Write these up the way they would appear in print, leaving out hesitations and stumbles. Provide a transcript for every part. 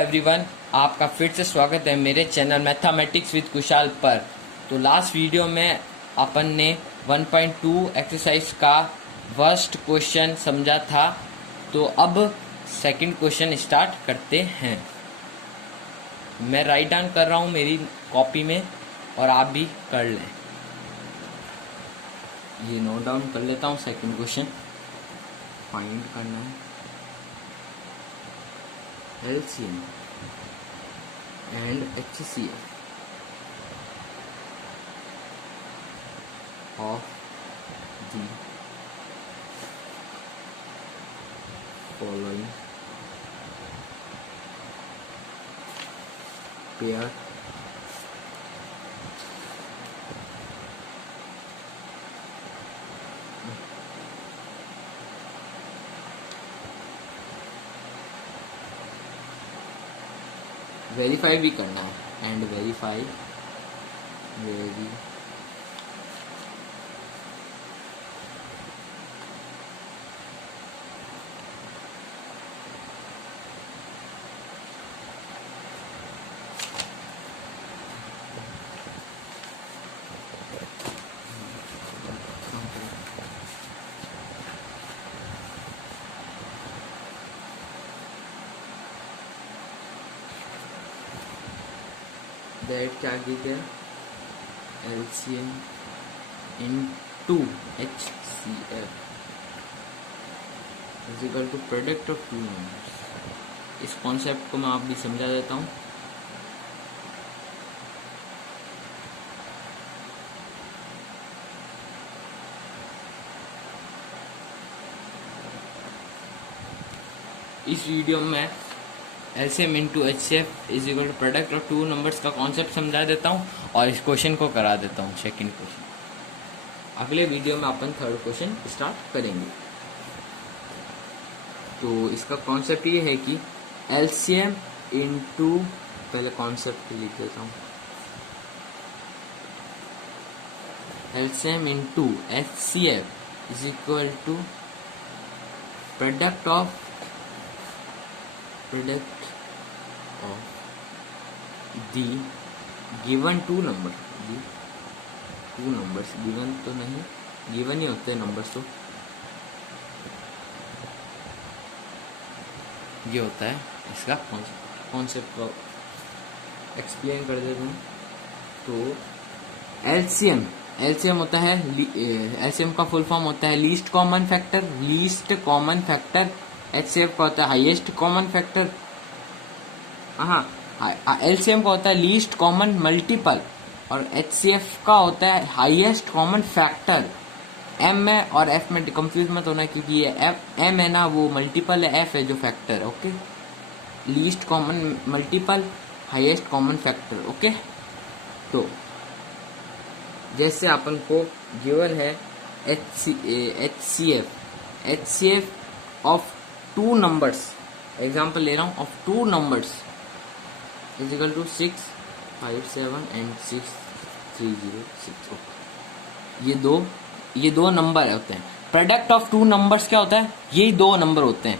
Everyone, आपका फिर से स्वागत है मेरे चैनल मैथमेटिक्स विद कुशाल पर। तो लास्ट वीडियो में अपन ने 1.2 एक्सरसाइज का फर्स्ट क्वेश्चन समझा था। तो अब सेकंड क्वेश्चन स्टार्ट करते हैं। मैं राइट डाउन कर रहा हूँ मेरी कॉपी में और आप भी कर लें। ये नोट डाउन कर लेता हूँ। सेकंड क्वेश्चन फाइंड करना है LCM and HCF of the following pair verify भी करना है एंड वेरीफाई दैट क्या कीजिए LCM into HCF is equal to product of two numbers. इस कॉन्सेप्ट को मैं आप भी समझा देता हूँ। इस वीडियो में LCM into HCF is equal to product of two numbers का कॉन्सेप्ट समझा देता हूँ और इस क्वेश्चन को करा देता हूँ सेकंड क्वेश्चन। अगले वीडियो में अपन थर्ड क्वेश्चन स्टार्ट करेंगे। तो इसका कॉन्सेप्ट ये है कि LCM इंटू, पहले कॉन्सेप्ट लिख देता हूँ, LCM into HCF is equal to product of the given two numbers given तो नहीं, given ही होते हैं नंबर्स। तो ये होता है इसका कॉन्सेप्ट को एक्सप्लेन कर देता हूँ। तो LCM होता है, LCM का फुल फॉर्म होता है लीस्ट कॉमन फैक्टर। HCF का होता है हाईएस्ट कॉमन फैक्टर। हाँ, LCM का होता है लीस्ट कॉमन मल्टीपल और HCF का होता है हाईएस्ट कॉमन फैक्टर। M में और F में कंफ्यूज मत होना, क्योंकि ये M है ना वो मल्टीपल है, F है जो factor. Okay, least common multiple, highest common factor. Okay, तो जैसे अपन को गिवन है HCF of two numbers, example ले रहा हूँ, of two numbers is equal to 6, 5, 7 and 6, 3, 0, 6। ये दो नंबर होते हैं। प्रोडक्ट ऑफ टू नंबर्स क्या होता है? यही दो नंबर होते हैं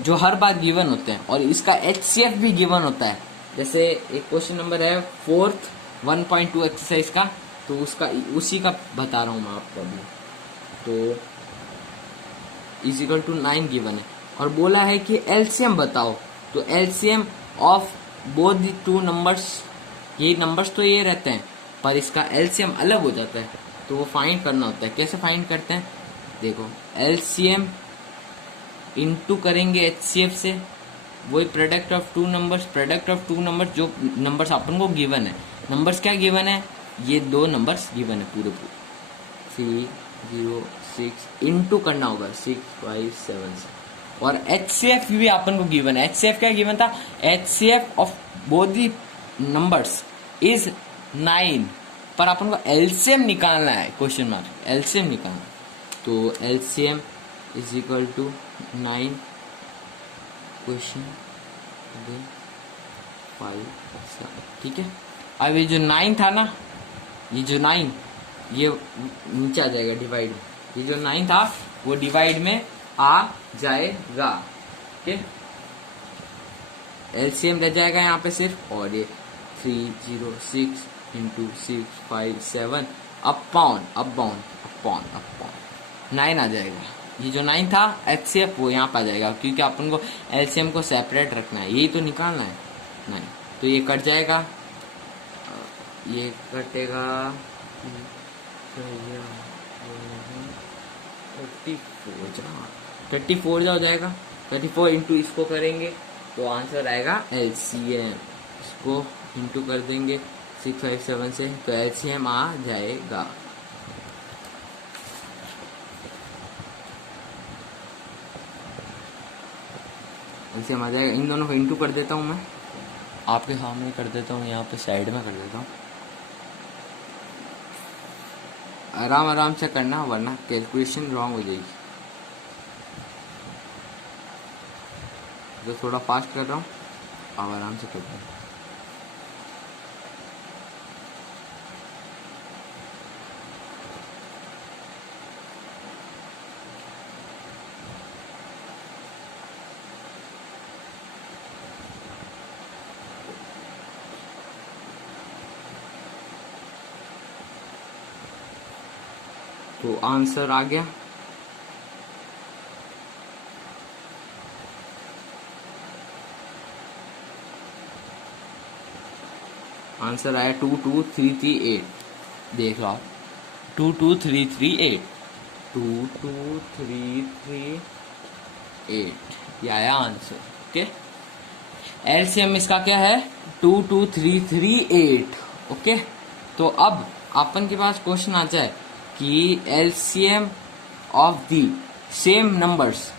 जो हर बार गिवन होते हैं, और इसका HCF भी गिवन होता है। जैसे एक क्वेश्चन नंबर है फोर्थ 1.2 एक्सरसाइज का, तो उसका उसी का बता रहा हूँ मैं आपको अभी। तो इज इक्वल टू 9 गिवन है और बोला है कि LCM बताओ। तो LCM of both the to numbers, ये नंबर्स तो ये रहते हैं पर इसका LCM अलग हो जाता है, तो वो फाइंड करना होता है। कैसे फाइंड करते हैं? देखो, LCM इनटू करेंगे HCF से, वही प्रोडक्ट ऑफ टू नंबर्स जो नंबर्स अपन को गिवन है। नंबर्स क्या गिवन है? ये दो नंबर्स गिवन है पूरे 3, 0, 6 इनटू करना होगा 6, 5, 7 से। और HCF भी अपन को गिवन है। HCF क्या गिवन था? HCF of both the numbers is 9, पर अपन को LCM निकालना है, क्वेश्चन मार्क, LCM निकालना। तो LCM is equal to 9 question 5, 7। ठीक है, अब ये जो 9 था ना, ये जो 9 ये नीचे आ जाएगा डिवाइड में। ये जो 9 था वो डिवाइड में आ जाएगा। ठीक, एलसीएम रह जाएगा यहाँ पे सिर्फ, और ये 306 इंटू 657 अपॉन 9 आ जाएगा। ये जो 9 था एचसीएफ वो यहाँ पे आ जाएगा, क्योंकि अपन को एलसीएम को सेपरेट रखना है, यही तो निकालना है 9। तो ये कट जाएगा, ये कटेगा 34 हो जाएगा। 34 इंटू इसको करेंगे तो आंसर आएगा एलसीएम, इसको इंटू कर देंगे 657 से, तो एलसीएम आ जाएगा। एलसीएम आ जाएगा। इन दोनों को इंटू कर देता हूँ मैं, आपके सामने कर देता हूँ, यहाँ पे साइड में कर देता हूँ। आराम आराम से करना वरना कैलकुलेशन रॉन्ग हो जाएगी। तो थोड़ा फास्ट कर रहा हूँ, अब आराम से करता हूँ। तो आंसर आ गया, आंसर आया 22338। देख लो आप, 22338 ये आया आंसर। ओके, एलसीएम इसका क्या है 22338। ओके, तो अब अपन के पास क्वेश्चन आ जाए कि LCM of the same numbers,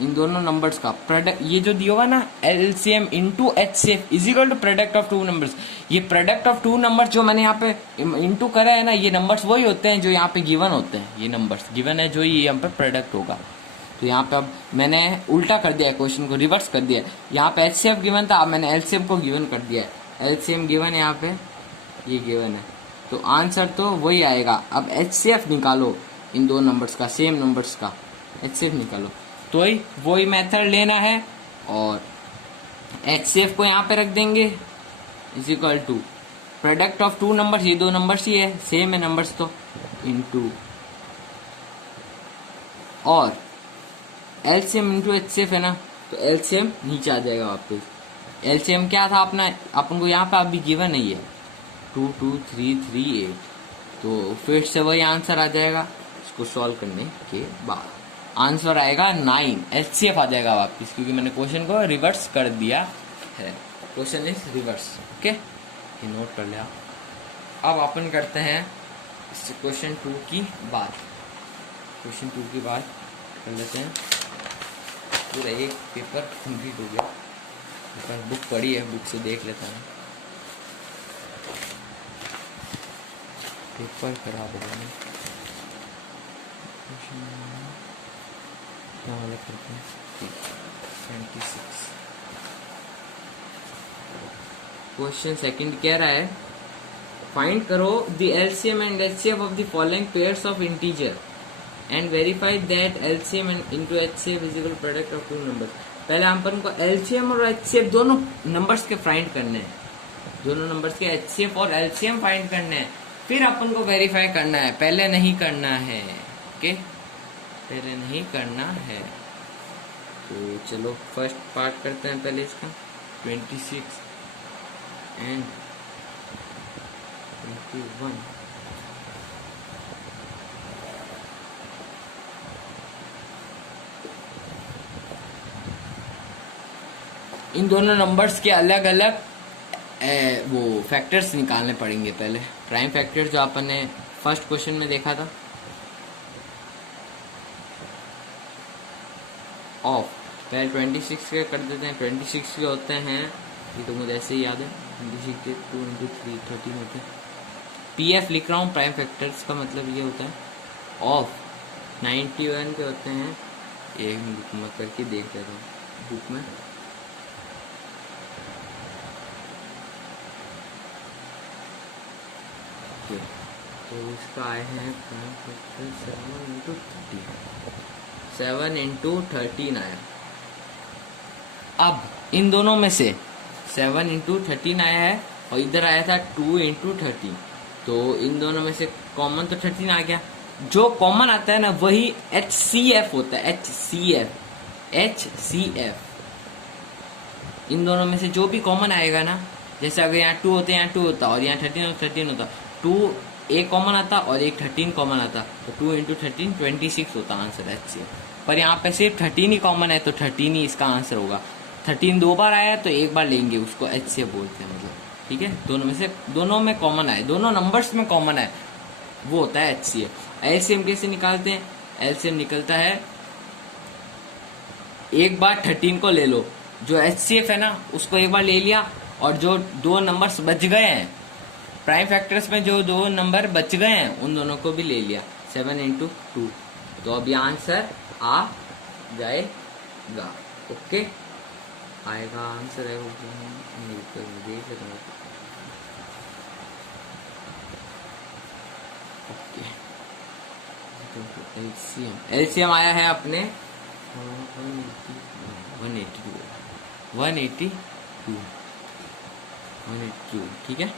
इन दोनों नंबर्स का प्रोडक्ट, ये जो दिया हुआ ना LCM into HCF is equal to product of two numbers. ये प्रोडक्ट ऑफ टू नंबर्स जो मैंने यहाँ पे इंटू करा है ना, ये नंबर्स वही होते हैं जो यहाँ पे गिवन होते हैं। ये नंबर्स गिवन है जो ये यहाँ पे प्रोडक्ट होगा। तो यहाँ पे अब मैंने उल्टा कर दिया है, क्वेश्चन को रिवर्स कर दिया है। यहाँ पे एचसीएफ गिवन था, अब मैंने एलसीएम को गिवन कर दिया है। एलसीएम गिवन है, यहाँ पे ये गिवन है, तो आंसर तो वही आएगा। अब एचसीएफ निकालो इन दो नंबर्स का, सेम नंबर्स का एचसीएफ निकालो, तो ही वही मेथड लेना है और एचसीएफ को यहाँ पे रख देंगे is equal to product of two numbers, ये दो नंबर्स ही है, सेम है नंबर्स तो, इनटू और एलसीएम इंटू एचसीएफ है ना, तो एलसीएम नीचे आ जाएगा वापस। एलसीएम क्या था अपना, अपन को यहाँ पे अभी गिवन नहीं है 22338, तो फिर से वही आंसर आ जाएगा। इसको सॉल्व करने के बाद आंसर आएगा 9, एचसीएफ आ जाएगा वापस, क्योंकि मैंने क्वेश्चन को रिवर्स कर दिया है। Question is reverse. ओके, ये नोट कर लिया। अब अपन करते हैं क्वेश्चन 2 की बात। क्वेश्चन 2 की बात कर लेते हैं। पूरा एक पेपर कंप्लीट हो गया, पेपर बुक पढ़ी है, बुक से देख लेता हूँ। पेपर खराब हो गया, क्या वाला करते हैं 26। क्वेश्चन सेकंड कह रहा है फाइंड करो the LCM and HCF of the following pairs of integer and verify that LCM and into HCF is equal product of two numbers. पहले अपन को एलसीएम और एचसीएफ दोनों नंबर्स के फाइंड करने हैं, दोनों नंबर्स के एचसीएफ और एलसीएम फाइंड करने हैं, फिर अपन को वेरीफाई करना है, पहले नहीं करना है। ओके, पहले नहीं करना है। तो चलो फर्स्ट पार्ट करते हैं पहले इसका, 26 एंड 21। इन दोनों नंबर्स के अलग अलग वो फैक्टर्स निकालने पड़ेंगे। पहले प्राइम फैक्टर जो अपन ने फर्स्ट क्वेश्चन में देखा था, ऑफ, पहले 26 के कर देते हैं। 26 के होते हैं, ये तो मुझे ऐसे ही याद है, 26 के 2 इंटू 3 13 होते हैं। पीएफ लिख रहा हूँ, प्राइम फैक्टर्स का मतलब ये होता है। ऑफ 91 के होते हैं, एक मिनट मैं करके देख लेता हूँ बुक में। तो इसका आए हैं प्राइम फैक्टर 7 इंटू 30, 7 इंटू 13 आया। अब इन दोनों में से 7 इंटू 13 आया है और इधर आया था 2 इंटू 13, तो इन दोनों में से कॉमन तो 13 आ गया। जो कॉमन आता है ना वही HCF होता है, HCF। इन दोनों में से जो भी कॉमन आएगा ना, जैसे अगर यहाँ 2 होते यहाँ 2 होता और यहाँ 13 होता, 2 एक कॉमन आता और एक 13 कॉमन आता, तो 2 इंटू 13 26 होता आंसर HCF। पर यहाँ पे सिर्फ 13 ही कॉमन है तो 13 ही इसका आंसर होगा। 13 दो बार आया तो एक बार लेंगे, उसको HCF बोलते हैं मतलब, ठीक है। दोनों में से दोनों में कॉमन आए, दोनों नंबर्स में कॉमन है, वो होता है HCF। LCM कैसे निकालते हैं? LCM निकलता है, एक बार 13 को ले लो, जो HCF है ना उसको एक बार ले लिया, और जो दो नंबर्स बच गए हैं प्राइम फैक्टर्स में, जो दो नंबर बच गए हैं उन दोनों को भी ले लिया, 7 इंटू 2। तो अब ये आंसर आ जाएगा। ओके, आएगा आंसर है ओके। एलसीएम आया है अपने 182, ठीक है।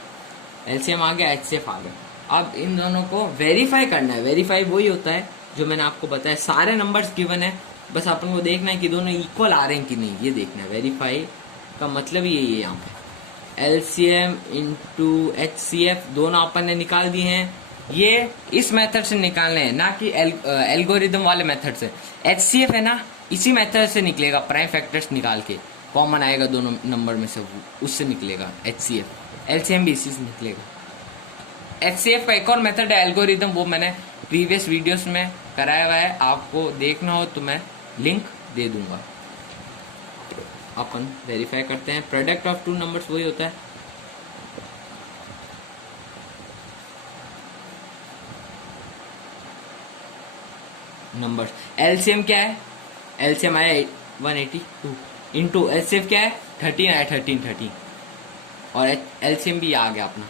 एलसीएम आ गया, HCF आ गया। अब इन दोनों को वेरीफाई करना है। वेरीफाई वही होता है जो मैंने आपको बताया, सारे नंबर्स गिवन है, बस अपन को देखना है कि दोनों इक्वल आ रहे हैं कि नहीं, ये देखना है। वेरीफाई का मतलब यही है यहाँ पे। LCM इंटू HCF दोनों अपन ने निकाल दिए हैं, ये इस मेथड से निकालने हैं, ना कि एल्गोरिदम वाले मेथड से। HCF है ना, इसी मेथड से निकलेगा, प्राइम फैक्टर्स निकाल के कॉमन आएगा दोनों नंबर में से, उससे निकलेगा HCF। LCM भी इसी से निकलेगा। HCF का एक और मेथड है एल्गोरिदम, वो मैंने प्रीवियस वीडियोस में कराया हुआ है, आपको देखना हो तो मैं लिंक दे दूंगा। अपन वेरीफाई करते हैं। प्रोडक्ट ऑफ टू नंबर्स वही होता है, नंबर्स। LCM क्या है? LCM आया 182 इंटू HCF क्या है? 13 आया, 13 और LCM भी आ गया अपना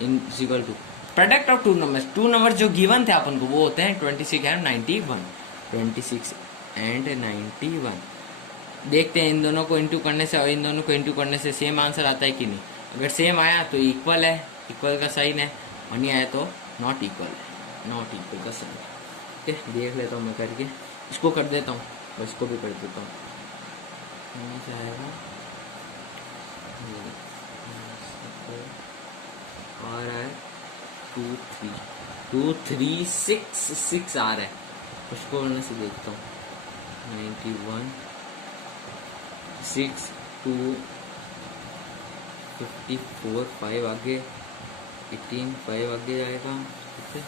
इन equal to product of two numbers. Two numbers जो गिवन थे अपन को वो होते हैं 26 एंड 91। 26 एंड 91 देखते हैं इन दोनों को इंटू करने से और इन दोनों को इंटू करने से सेम आंसर आता है कि नहीं। अगर सेम आया तो इक्वल है, इक्वल का साइन है, और नहीं आया तो नॉट इक्वल है, नॉट इक्वल का साइन है। ठीक है, देख लेता हूँ मैं करके, इसको कर देता हूँ और इसको भी कर देता हूँ। आ रहा है 2 3 6 आ रहा है, उसको करने से देखता हूँ। 91 6 2 54 5 आगे 18 5 आगे जाएगा, ठीक है।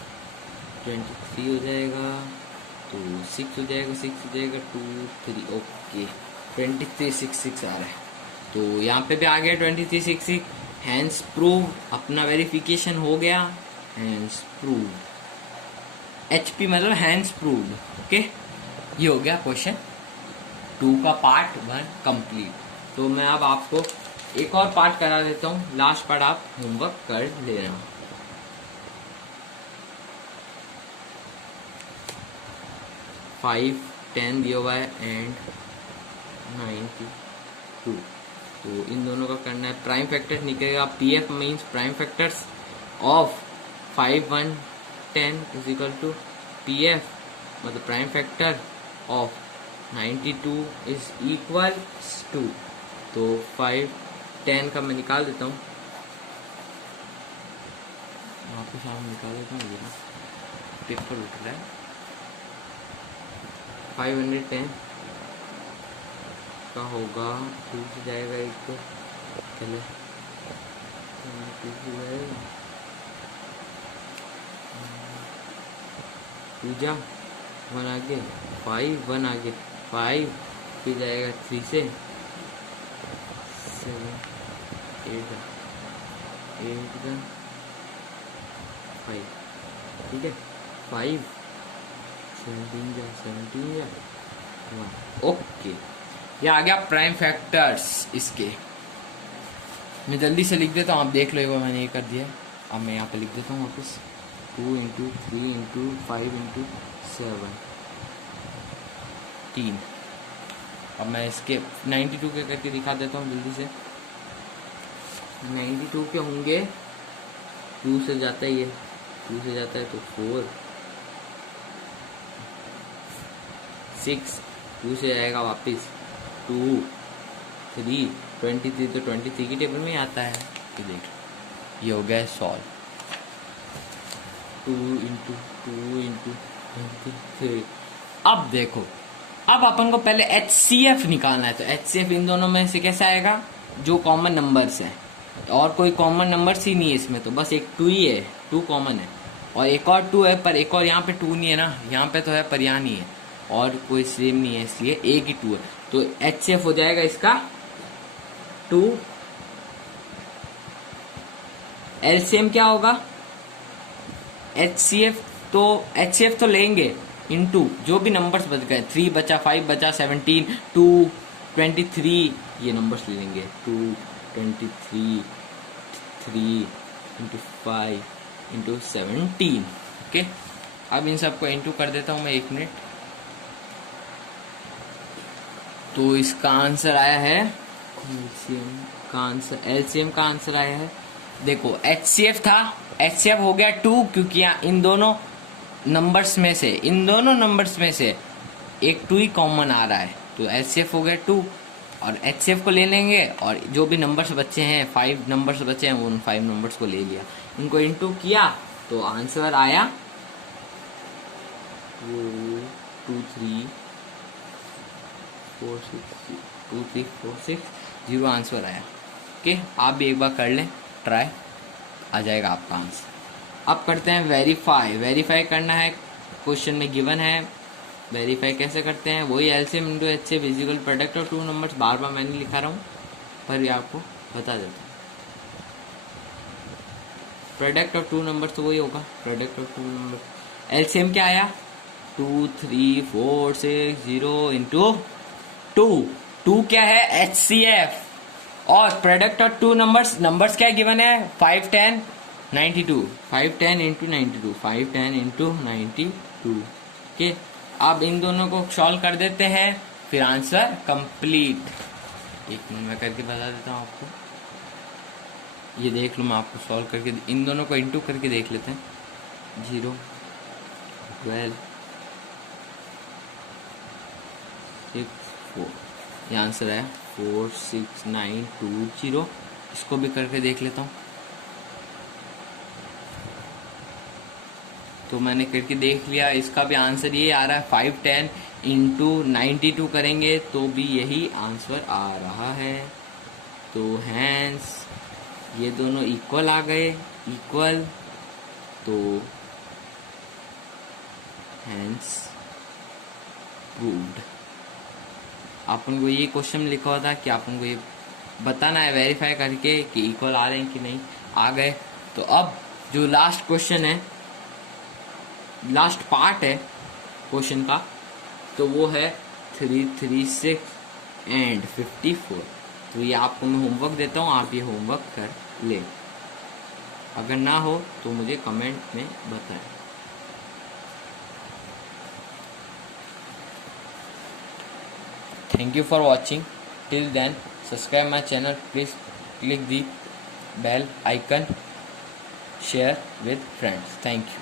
23 हो जाएगा तो 6 हो जाएगा, 6 हो जाएगा 2 3 ओके। 23 6 6 आ रहा है, तो यहाँ पे भी आ गया 23 6 6। हैंस प्रूव, अपना वेरिफिकेशन हो गया। हैंस प्रूव, HP मतलब हैंस प्रूव्ड। ओके, ये हो गया क्वेश्चन 2 का पार्ट 1 कंप्लीट। तो मैं अब आपको एक और पार्ट करा देता हूँ, लास्ट पार्ट आप होमवर्क कर लेना। फाइव 10 दिया हुआ है एंड 92, तो इन दोनों का करना है। प्राइम फैक्टर निकलेगा, PF means prime factors of 5 1 10 is equal to PF मतलब prime factor of 92 is equal to, तो 5 10 का मैं निकाल देता हूँ, वापस आप निकाल देता हूँ, ये पेपर उठ रहा है। 510 का होगा 2 से जाएगा एक, तो चलो 2 से जाएगा, पूजा 1 आगे 5 1 आगे 5 फिर जाएगा 3 से 7 8 5, ठीक है। 5 17 जा ओके, ये आ गया प्राइम फैक्टर्स इसके। मैं जल्दी से लिख देता हूँ, आप देख लो एक बार, मैंने ये कर दिया। अब मैं यहाँ पे लिख देता हूँ वापस 2 इंटू 3 इंटू 5 इंटू 7 3। अब मैं इसके 92 के करके दिखा देता हूँ जल्दी से। 92 के होंगे, 2 से जाता है ये, 2 से जाता है तो 4, 6, 2 से जाएगा वापस 2, 3, 23, तो 23 की टेबल में ही आता है। ये देख, ये हो गया सॉल्व। 2 इंटू 23। अब देखो, अब अपन को पहले HCF निकालना है। तो HCF इन दोनों में से कैसे आएगा, जो कॉमन नंबर्स हैं, और कोई कॉमन नंबर्स ही नहीं है इसमें, तो बस एक 2 ही है, 2 कॉमन है, और एक और 2 है, पर एक और यहाँ पे 2 नहीं है ना, यहाँ पे तो है पर यहाँ नहीं है, और कोई सेम नहीं है, इसलिए एक ही 2 है। तो HCF हो जाएगा इसका 2। LCM क्या होगा, HCF तो लेंगे इनटू जो भी नंबर्स बच गए, 3 बचा, 5 बचा, 17, 2, 23, ये नंबर्स ले लेंगे। 2, 23, 3 इंटू 5 इंटू 17। ओके, अब इन सबको इंटू कर देता हूँ मैं, 1 मिनट। तो इसका आंसर आया है, LCM का आंसर आया है, देखो HCF था, HCF हो गया 2, क्योंकि इन दोनों नंबर्स में से एक 2 ही कॉमन आ रहा है, तो HCF हो गया 2, और HCF को ले लेंगे, और जो भी नंबर्स बचे हैं, 5 नंबर्स बचे हैं, उन 5 नंबर्स को ले लिया, इनको इनटू किया, तो आंसर आया 2, 3, 4, 6, 2, 3, 4, 6, 0 आंसर आया। ओके, आप भी एक बार कर लें ट्राई, आ जाएगा आपका आंसर। अब करते हैं वेरीफाई करना है, क्वेश्चन में गिवन है। वेरीफाई कैसे करते हैं, वही LCM into HCF is equal product of 2 numbers, बार बार मैंने लिखा रहा हूँ, पर ये आपको बता देता हूँ। प्रोडक्ट ऑफ 2 नंबर्स तो वही होगा, प्रोडक्ट ऑफ 2 नंबर। LCM क्या आया, 2, 3, 4, 6, 0 इंटू 2 क्या है, HCF, और प्रोडक्ट ऑफ 2 नंबर्स क्या गिवन है, 5, 10, 92, 5, 10 इंटू 92, 5, 10 इंटू 92। ओके, अब इन दोनों को सॉल्व कर देते हैं, फिर आंसर कंप्लीट। एक मिनट में करके बता देता हूँ आपको, ये देख लो, मैं आपको सॉल्व करके इन दोनों को इंटू करके देख लेते हैं। 0, 12, 6, 4, ये आंसर है 4, 6, 9, 2, 0। इसको भी करके देख लेता हूँ, तो मैंने करके देख लिया, इसका भी आंसर ये आ रहा है, 5, 10 इंटू 92 करेंगे तो भी यही आंसर आ रहा है। तो हैंस ये दोनों इक्वल आ गए, इक्वल, तो हैंस प्रूव्ड। अपन को ये क्वेश्चन लिखा हुआ था कि अपन को ये बताना है वेरीफाई करके कि इक्वल आ रहे हैं कि नहीं, आ गए। तो अब जो लास्ट क्वेश्चन है, लास्ट पार्ट है क्वेश्चन का, तो वो है 336 एंड 54। तो ये आपको मैं होमवर्क देता हूँ, आप ये होमवर्क कर ले, अगर ना हो तो मुझे कमेंट में बताएं। Thank you for watching. Till then, subscribe my channel. Please click the bell icon. Share with friends. Thank you.